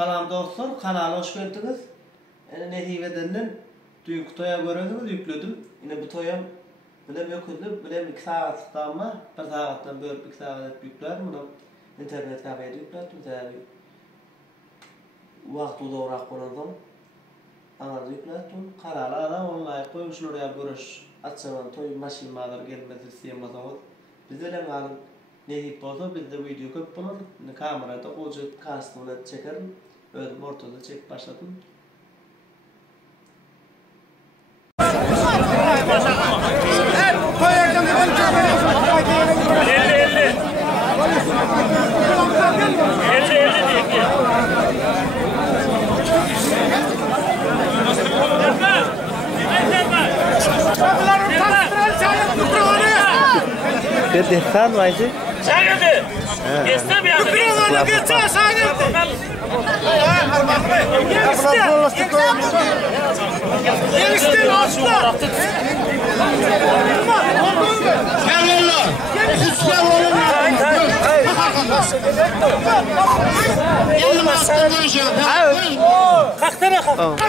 Salam dostlar, kanala hoş geldiniz. Nehiveden dünkü toya gördünüz, yükledim. Yine bu toyam bilem yükledim, bilem 2 saattan ama 1 saattan bölüp 2 saat yüklerim. Bunu internet kafede yükledim. Tabi vakti doğrak konadım. Anada yükledim. Kanala da online koymuş oraya görüş. Açsaman toy maşinmalar gelmesi isteyemezseniz. Bizde de malum nehip olsa bizde video köp bulur. Kamerada koca karşısında çekerim. Özüm ortada çek başladım. Destan var mı? Şahidi. Geçtim ya. Geçtim şahidi. Geçtim asla. Gel oğlum. Üstüne oğlum. Gelin aslan konuşuyor. Kalktın mı? Kalk.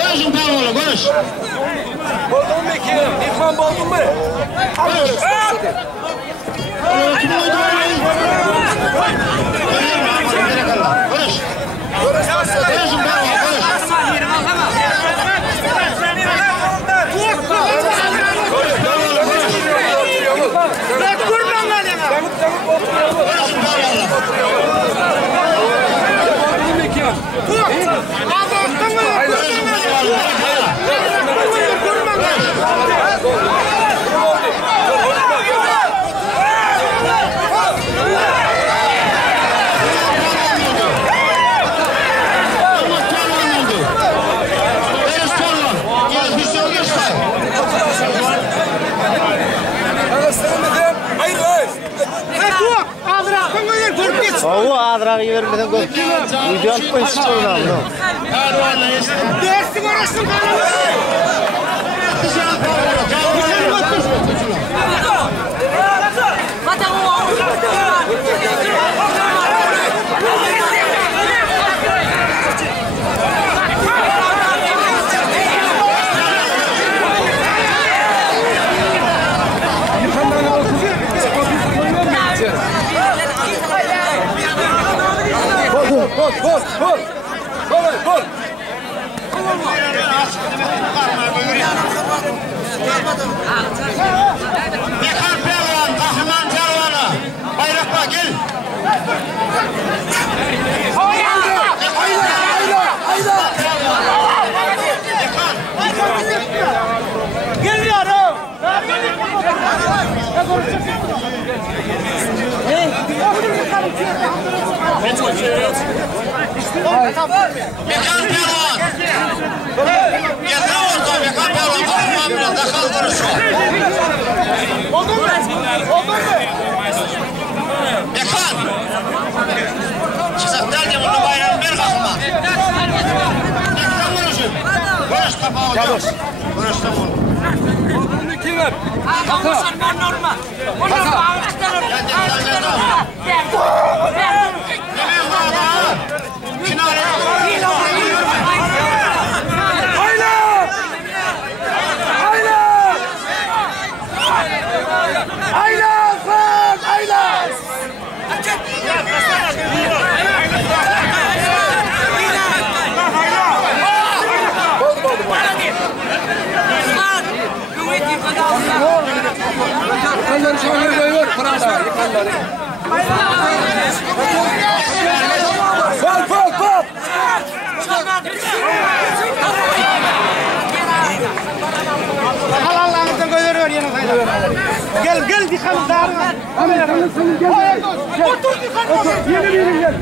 Konuşun tamam oğlum konuş. Buldun mu ki? İrfan buldun mu? Konuş. O adra vermeden gol. Video atma istiyorlar mı? Dersin orası bana. Gol. Bekar Pervan, kahraman Pervan'a. Bayrakla gel. Gel yarım. Bekar Pervan. Yeter orta Bekar Pervan. Kahramanla dakal konuşuyor. Oldu mu? Bekar. Çizaklar diye bunu bayram ver kahraman. Bekar konuşuyor. Konuş kapağı hocam. Konuş da bunu. Bunu kim ver? Normal. Kalları şöyle koyuyor, pırasa, kalları. Pop! Halallarınızdan koyuyor yana sayılar. Gel dikanı dağırına. Kamera kanırsın gel. Otur dikanı. Yeni gel.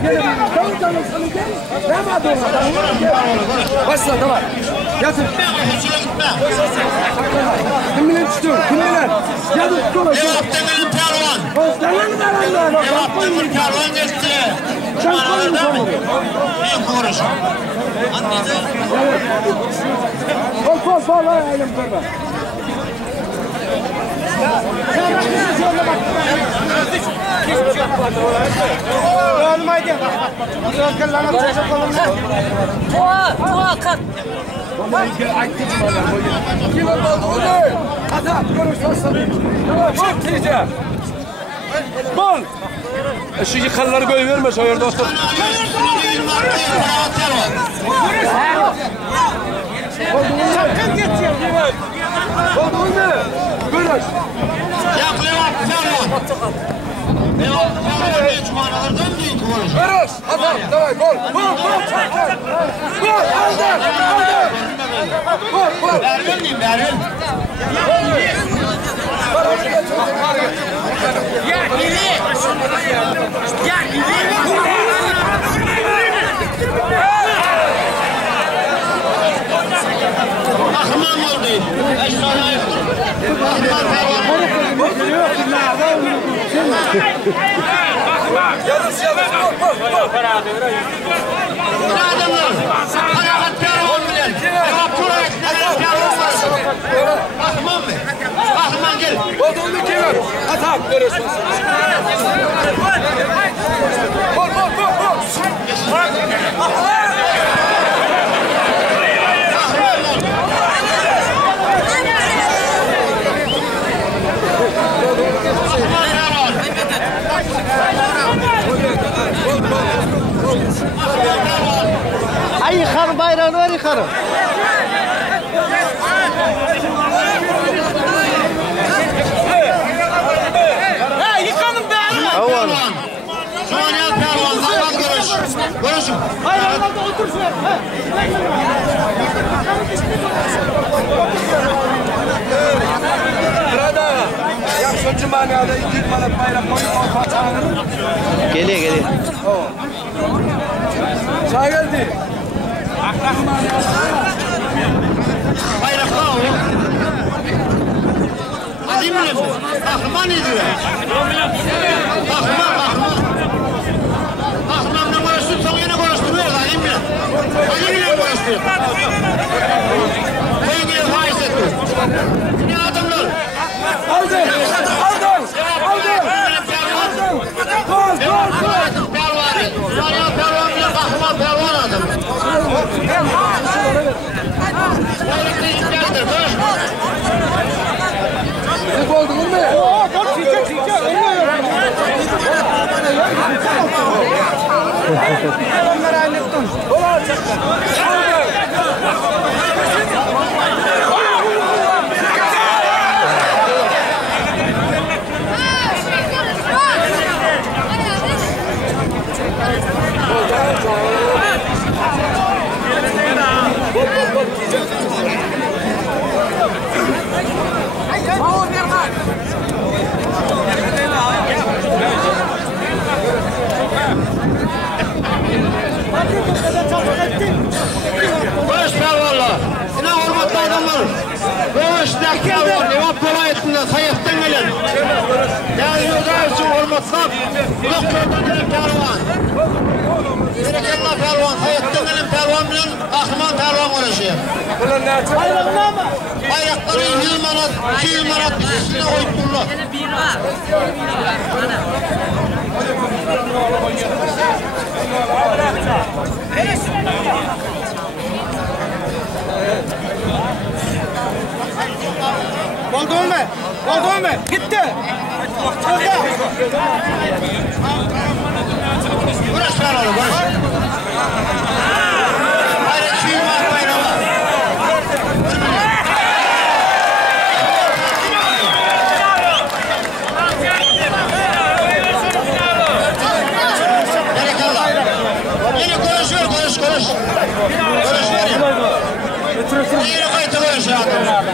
Tamam canım gel. Ben adım. Başla tamam. Yatır. Kimler tutuyor? Kimler? Yatır tutuyor. Yaptığın Pervan. Hoşlanın da lan. Yaptığın Pervan geçti. Şanslarında mı? Bir konuş. Anladın? Kol. Elim kurban. Hiçbir şey olmadı. haydi. Kellerini taşıp kalın. Tuğa kalk. Kim oldu onu? Hata görürsün. Tamam teyze. Bol. Şu yıkanları koyuverme şöyle dostum. Sakın geçiyor. Oldu mu? Görüş. Yak Levap Ferman. Levap Ferman geçmanlardan değil konuş. Görüş. Hata. Davay gol. Gol. Gol. Aldı. Gol. Berlin miyim Berlin? Ahman oldu. Eşra'ya ayıktır. Ahman Ferman. Adamlar. Kanakat Ferman bilen. Levap Turayet'ten Ferman var. Ahman mı? Ahman gel. Olduğunu kimin? Hata görürsün. Gol. Ay yıkarım bayrağını ver yıkarım. Yıkanın be. Aman. Sonya Pervan, zaman görüş. Görüşün. Hayranlarda otursun. Burada yakışıcı manada iki manat bayrak koyup kaçağını. Geliyor. Çay geldi. Bayraklar o. Azim mi? Ahman ediyor. Ahman'la konuştuğum sonra yine konuşturuyor. Azim mi? Azim'le konuşturuyor. Koyuyor, faiz ediyor. Ne adamlar? Aldı. Pervanı. Sonya Pervan bile Ahman Pervan adam. Bayraklı işlerdir. Konuşma. Ne oldu mu? Onlara hallettin. Konuş Pervan'la. Yine hürmetli adamlar. Konuş Pervan. Levap Turayet'ten sayıktan gelen. Yani özel için hürmetler. Kulak köyden gelen Pervan. Bereketli Pervan. Sayıktan gelen Pervan bilen Ahman Pervan konuşuyor. Bayrakları 100 manat, 200 manat üstüne koyutturlar. Oldu mu? Gitti. Konuş Pervan'la konuş. Hayır 200 manat bayrağı var. Yine konuşuyor, konuş. Yine kayıtlı konuşuyor adam.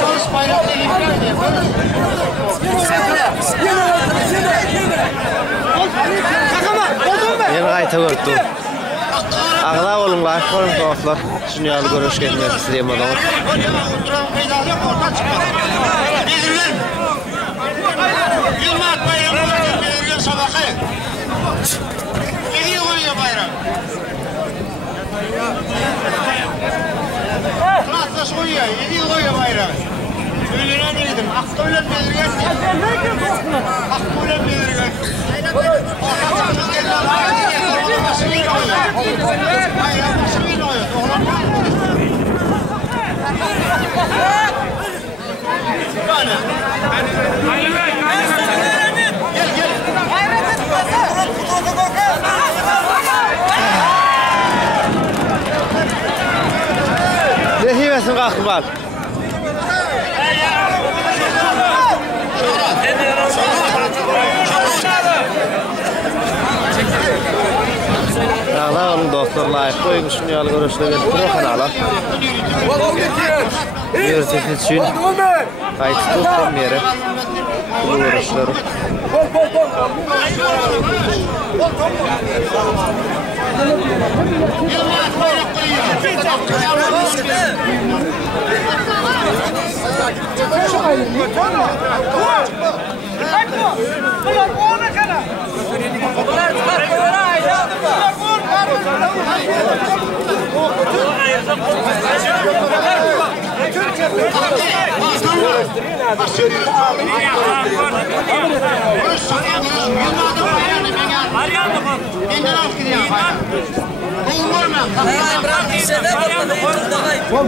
Konuş bayraklı yıklar diye konuş. Yine kayta gördüm. Ağla oğlum var. Koyun tuhaflar. Dünyalı görüş gelmek isteyeyim adamı. Bildirin. Yılmaz bayramı bildirin sabahı. Gidiyor koyuyor bayram. Klaslas koyuyor, gidiyor koyuyor bayram. Öylene dedim, akkoyla bildirin. Akkoyla bildirin. Ortaçağımız geldi Nehimesin kalkmal. Ala onun doktor layık koymuş dünyalı görüşle gelip duruyor ala. Üniversite için kayıt tuttum yere. Bu görüşleri.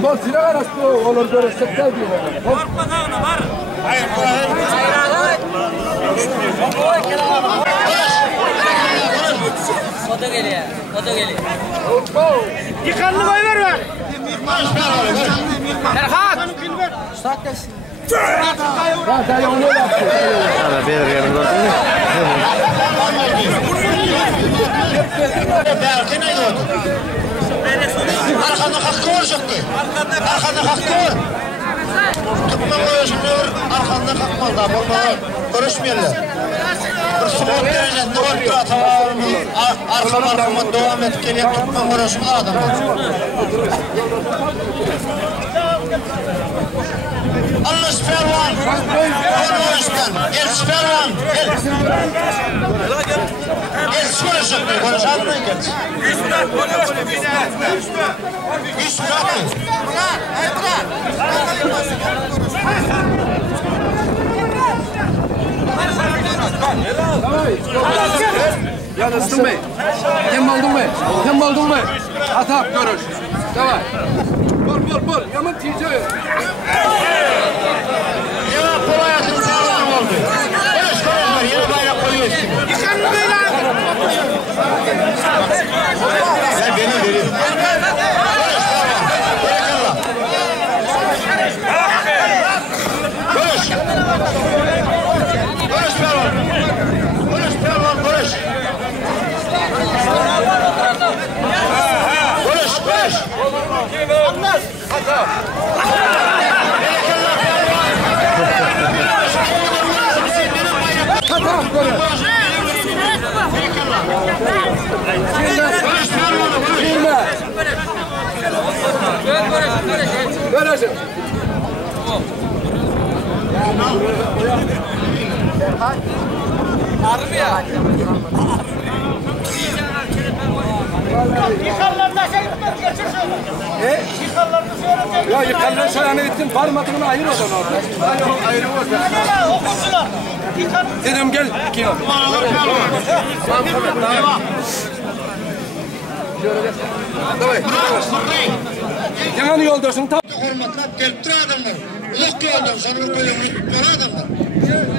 Bol silah arası olur görüşecek diyor. Korkma da ona var. Hayır. O da geliyor. Yıkanlı koy ver. Erhat. Ana bir yerim gördün mü? Arkanda hakkı olacaktı. Arkanda hakkı var. Tutma koyuyorsunlar. Arkanda hakkı var da. Görüşmeyenler. Bir soğuk derecesinde var bir hata var. Arkama devam edip geliyor. Tutma koyuyorsunlar adamlar. Allah Sperwan. El Sperwan. El Sperwan. Konuşalım mı? Yanıstın mı? Kim oldun mu? Atap görüş. Davay. Bol. Yaman tice. Ya kolayasın sağlam oldu. Eş koyuyorlar. Yeni bayrak koyuyorsun. Yıkanlı beyler. Sen beni verin. Görüşürüz. Yıkarlarına şey gitmez, geçir şöyle. Yıkarlarına şöyle. Ya yıkanlar şöyle gittin, parmakını ayır o zaman orada. Ayır o zaman. Ne okursular? Dedim gel. Kim? Yanı yoldasın. Hormatlap gelip dur adamlar. Ulak diyor adam. Sanır bölümünü tutmalı adamlar.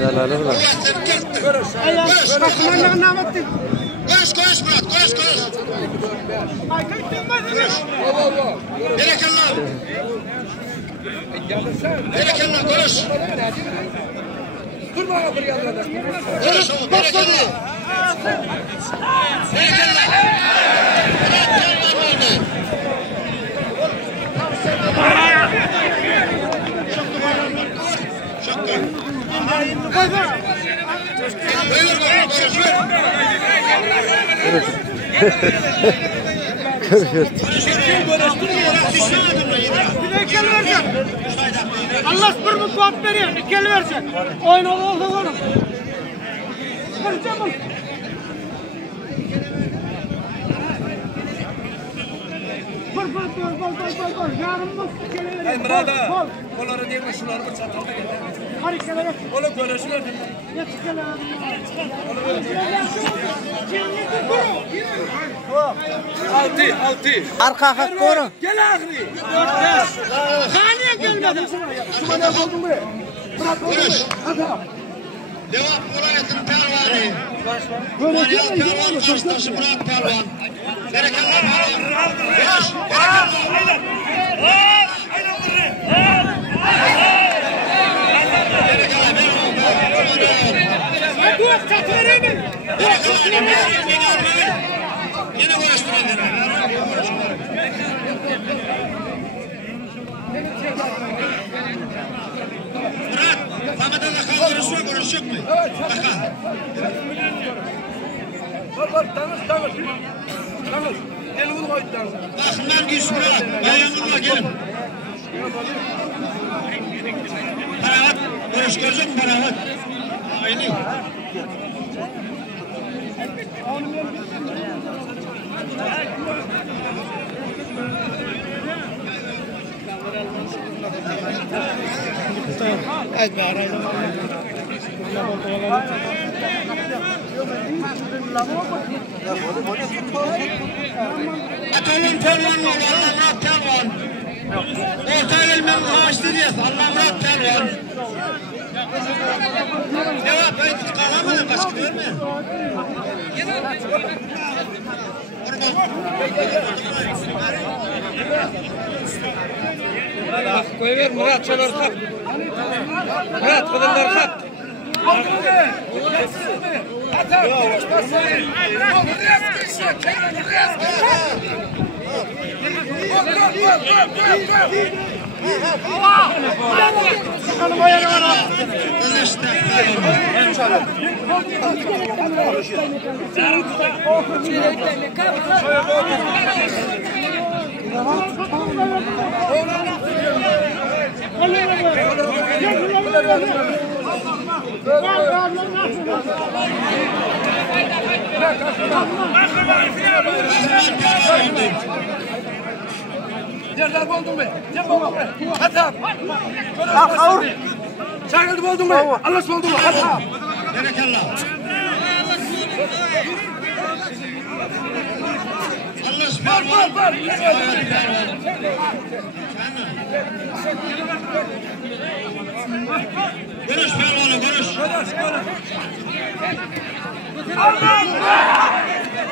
Dalalı mı? Uyatları geltti. Koş Murat. Koş. Berekallah. Koş. Dur bana buraya da. Koş oğlum. Berekallah. Allah bir mutfak veriyor. İkili verecek. Oyun oldu oğlum. Kıracağım onu. Bol. Yarın mı? Emrada. Kolları değil mi? Şunları mı çatalda getir. Hadi ikili ver. Oğlum görüşürüz. Geç ikili ver. Altı. Arka hak koru. Gel ahri. Haniye gelmedi. Şuna ne buldun mu? Bırak oğlum. Hadi. Devam Murat'ın pervanı. Böyle Murat gel. pervan karşıdaşı Murat pervan. Berekeller pervan. Berekeller. Yine konuşturun. Murat, Samet'e de konuşuyor mu? Tanış. Gelin bunu koydu tanış. Bakımdan güç Murat. Bayanlarla gelin. Paravat. Görecek mi paravat? Aynı. Atalım pervanı Allah pervan. Orta gelmem maaşlı diye Allah Murat pervan. Cevap ben çıkaramadım kaç gidiyor mu? Koyver Murat çalar kap. Murat kadınlar kap. Atar. Yerler buldun mu? Cem baba. Hata. Kavur. Çakıldı buldun mu? Allah buldun mu? Hata. Berekallah. Allah pervan. Görüş pervanı görüş.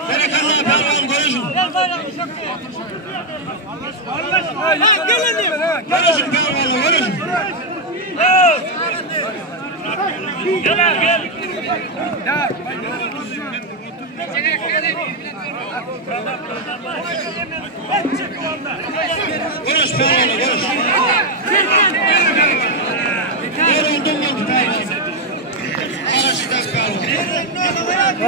Berekallah pervan görüşün. Görüşün pervanı görüşün. Gel. Görüş pervanı görüş. Yoruldum mu pervan? Araçtan pervan.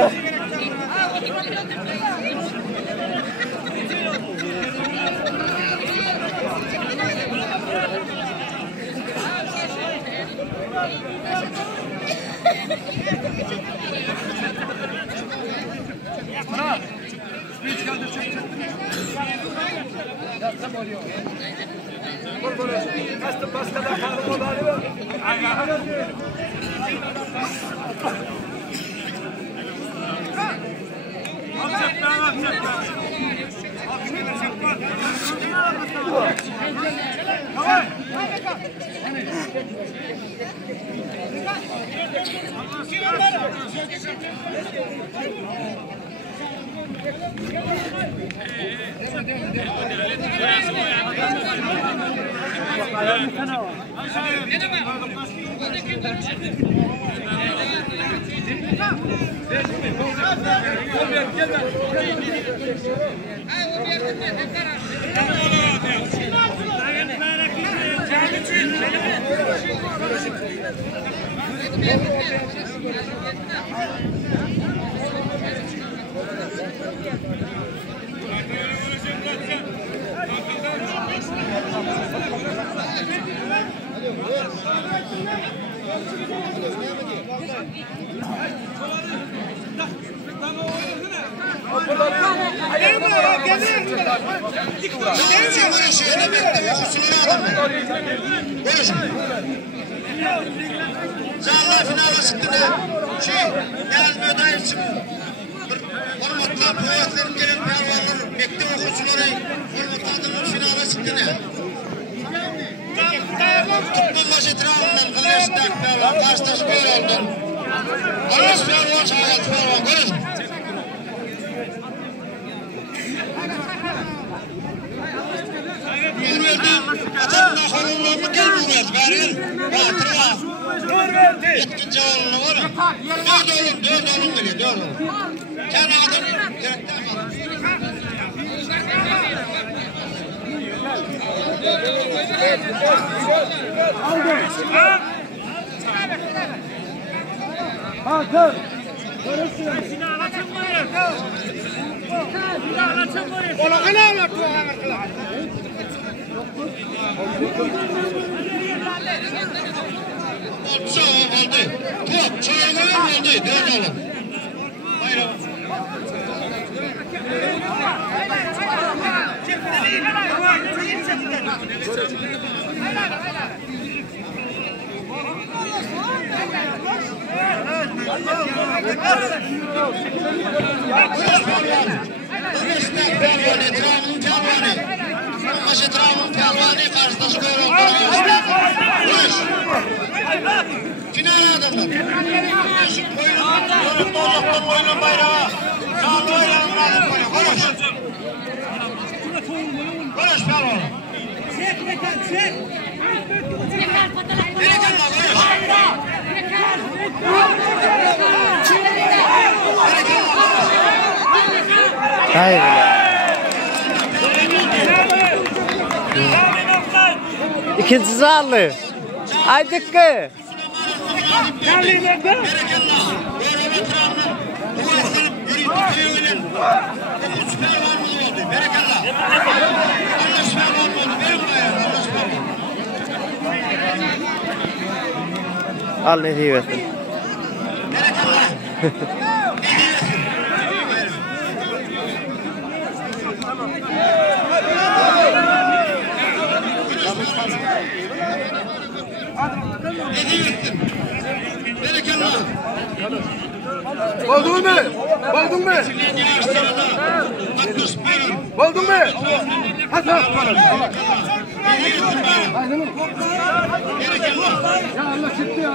Zallar finala çıktı. Gelmiyor da hepsi. Hormatlar, kuvvetlerin gelen pervanlar İkinci zarlı. Ay dıkkı. Al ne diyorsun? Buldun mu? Buldun mu? Buldun mu? Hadi. Ya Allah çıktı ya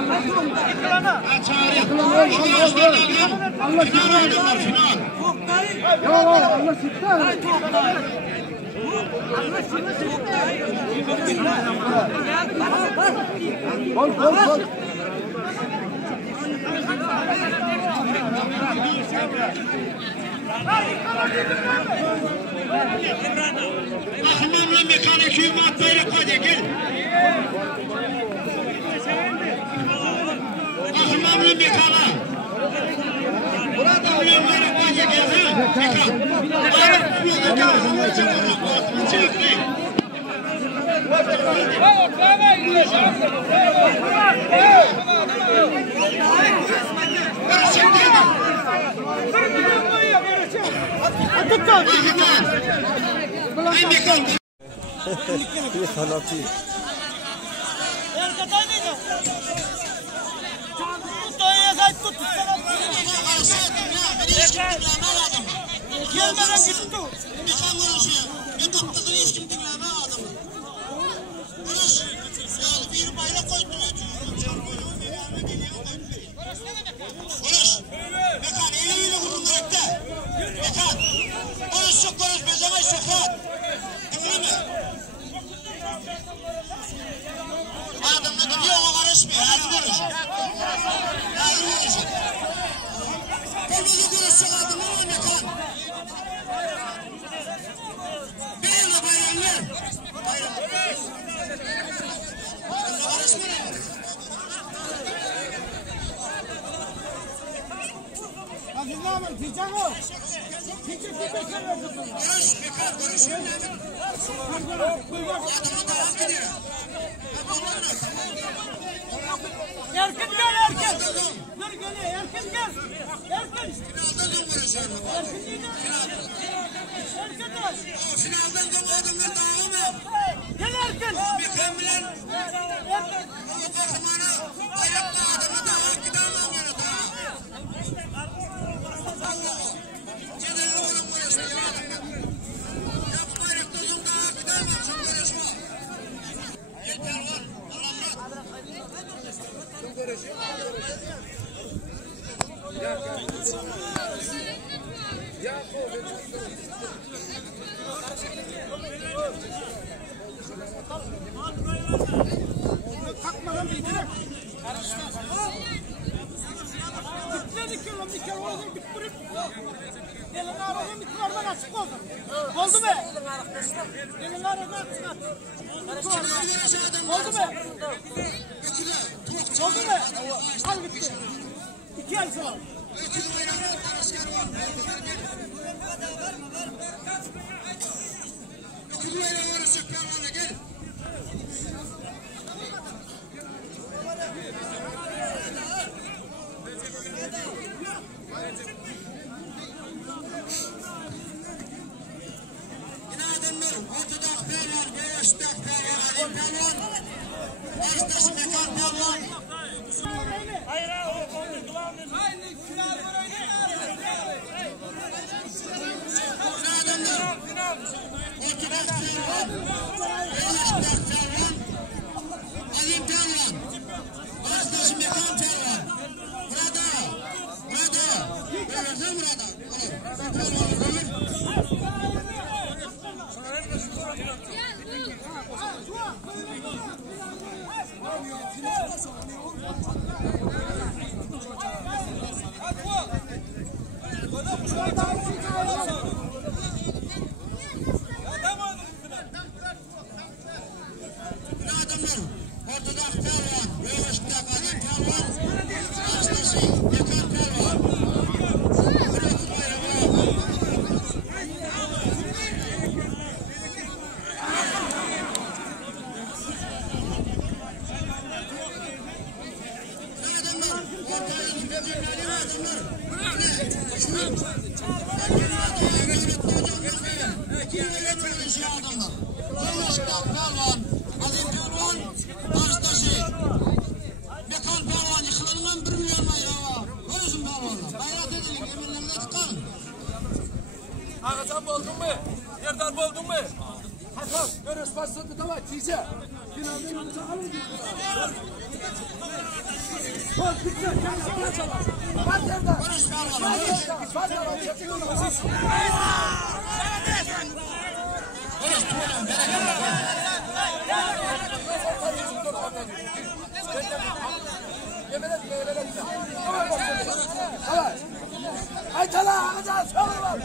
Allah çıktı. Allah çıktı. Bol. Ahmamla mekanik hümat bayrak hadi gel. Ahmamla mekana. Burada bayrak hadi gel. Mekan. Bayrak hümat gel. Ağacan boldun mu? Yerdar boldun mu? Hakan, görüş başladı da var, çiğce. Finalde yanıca alın. Bak, bitti, kendisi buna çalar. Bak Yerdar. Görüş var. Bak Yerdar, çekiyorlar. Yemin etme, yemin etme. Evet. Aytala, ağacan, çalır var.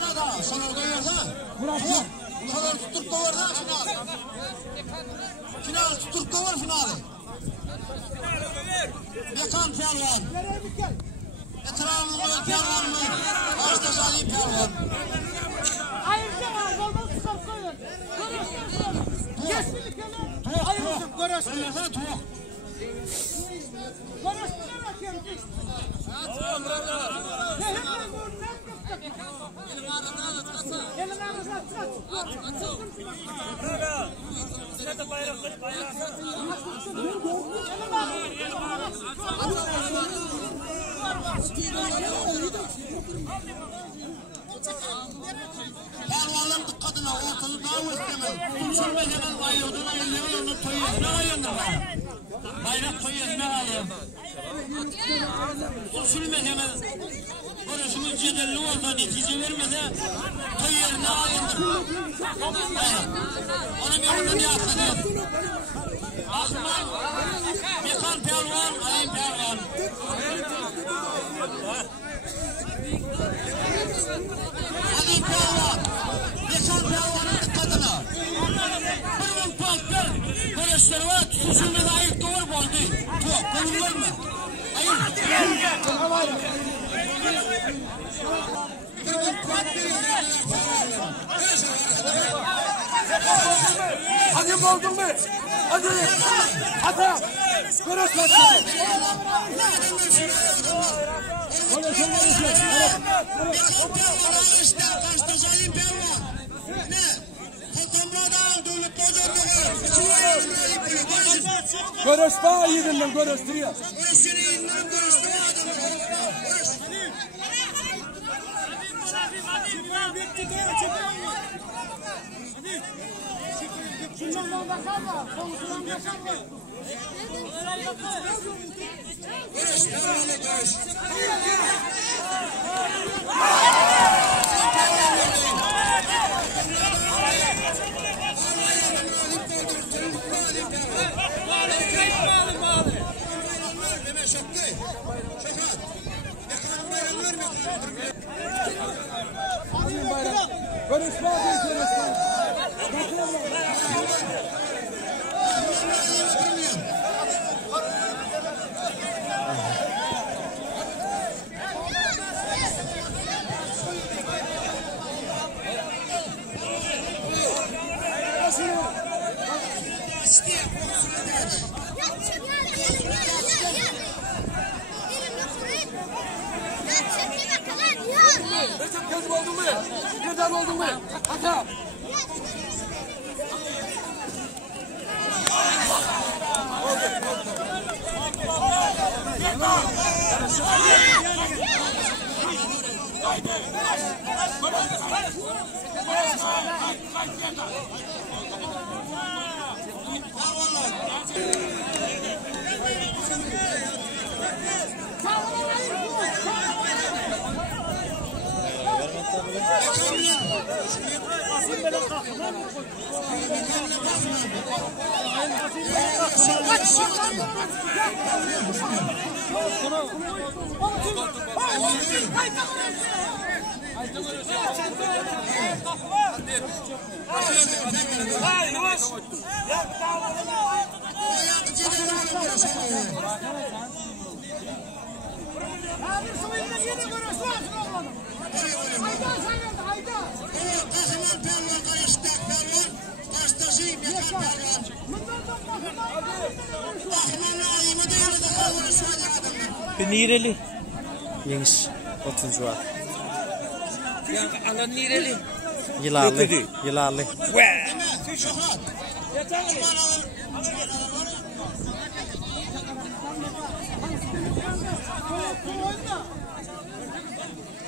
Burada, sana koyuyorsa. Burada. Sana tutup da var ha final. Final tutup da var finali. Bekan Pelvan. Etrafımızda Pelvan mı? Ağızda Salim Pelvan. Ayrıca ağzından çıkar koyun. Kesinlikle. Ayrıca görürsün. Söylesene tuğuk. Görürsün ama kendisi. Tamam, bravo. Ne hemen bu ne yapacak? Elin ağzına çıkar. Bravo. Size de bayrak. Pelvanın dikkatine ortalığı davet etmem. Sürme hemen bayılığına elleri onu toyuyor. Ne ayında var? Bayrak toyuyor ne alayım? Sürme hemen. Görüşümüz cedelli olsa netice vermese toyuyor ne ayında? Onun yolunda ne yapsın? Ahman, Bekan Pelvan, Ali Pelvan. Ali Pelvan, Bekan Pelvan'ın dikkatine. Bir paltlar, görüşleri var, tutuşulmada ayık doğru boldu. Tuğ, konulur mu? Ayık. Hadi boldun mu? Hadi. Hadi. Görüş başladı. Görüş daha iyidir görüş diyor. Şundan bakarlar, komutan bakarlar. Nireli. Yengiz 30 var. Alan nireli? Yılarlı.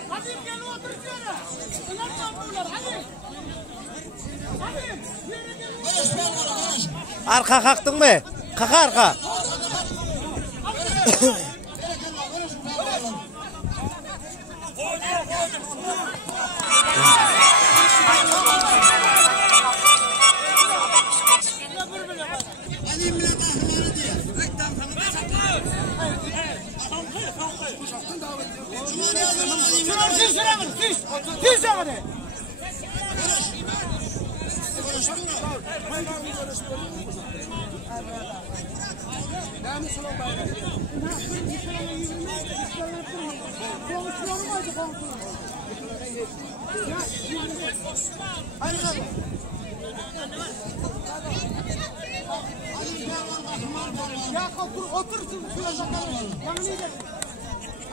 Hadi gel otur şöyle. Ulan yapıyorlar hadi. Hadi. Arka kalktın mı? Kalk arka. Ya otur şuraya bakalım.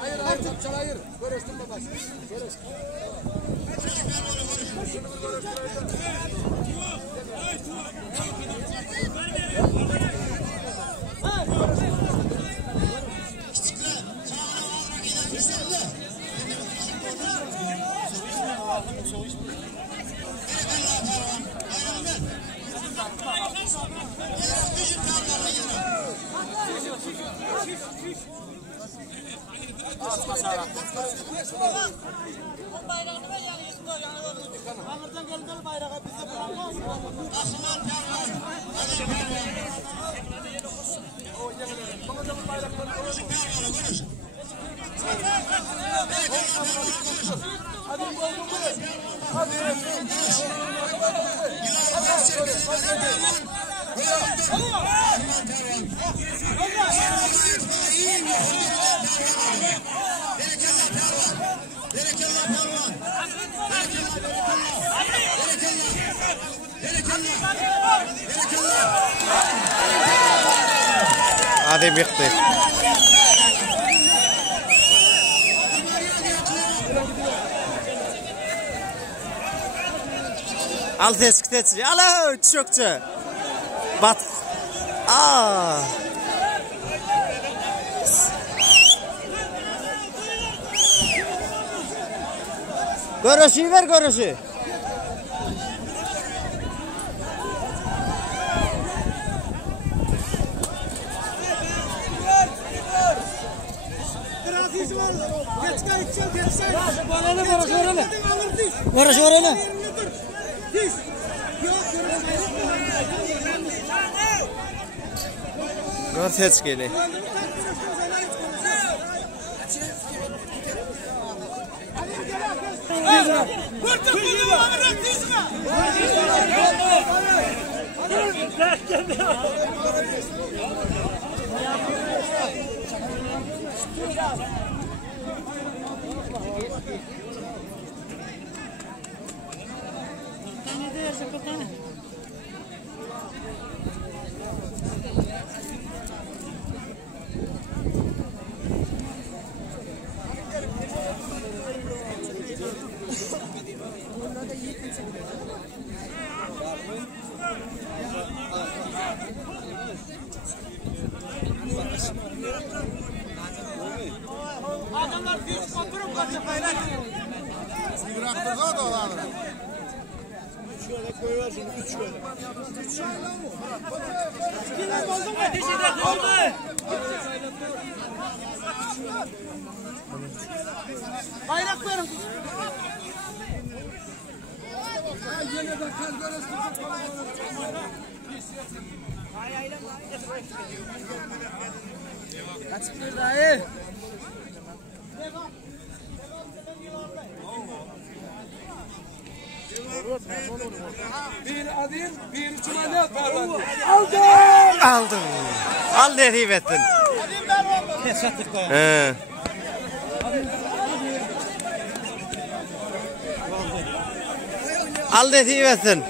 Hayır. Hayır. Görüştüm baba. Görüş. Hadi bitti. Al teskiteci. Alo çökçü. Bat. Aa. Görüşü ver görüşü. Barış oraya. Gör ses geliyor. Adamlar düz oturup kaçıp hayret. Bıraktığa da olanlar. Şöyle koyuver şimdi 3 şöyle. Kimler oldu mu? Ateş eder oldu. Bayrak verin. Yine de kal görürsün. Kaçıp bir dayı. Bir adım, bir çimene parlandı. Aldın. Al nereye ettin? He. Al nereye ettin?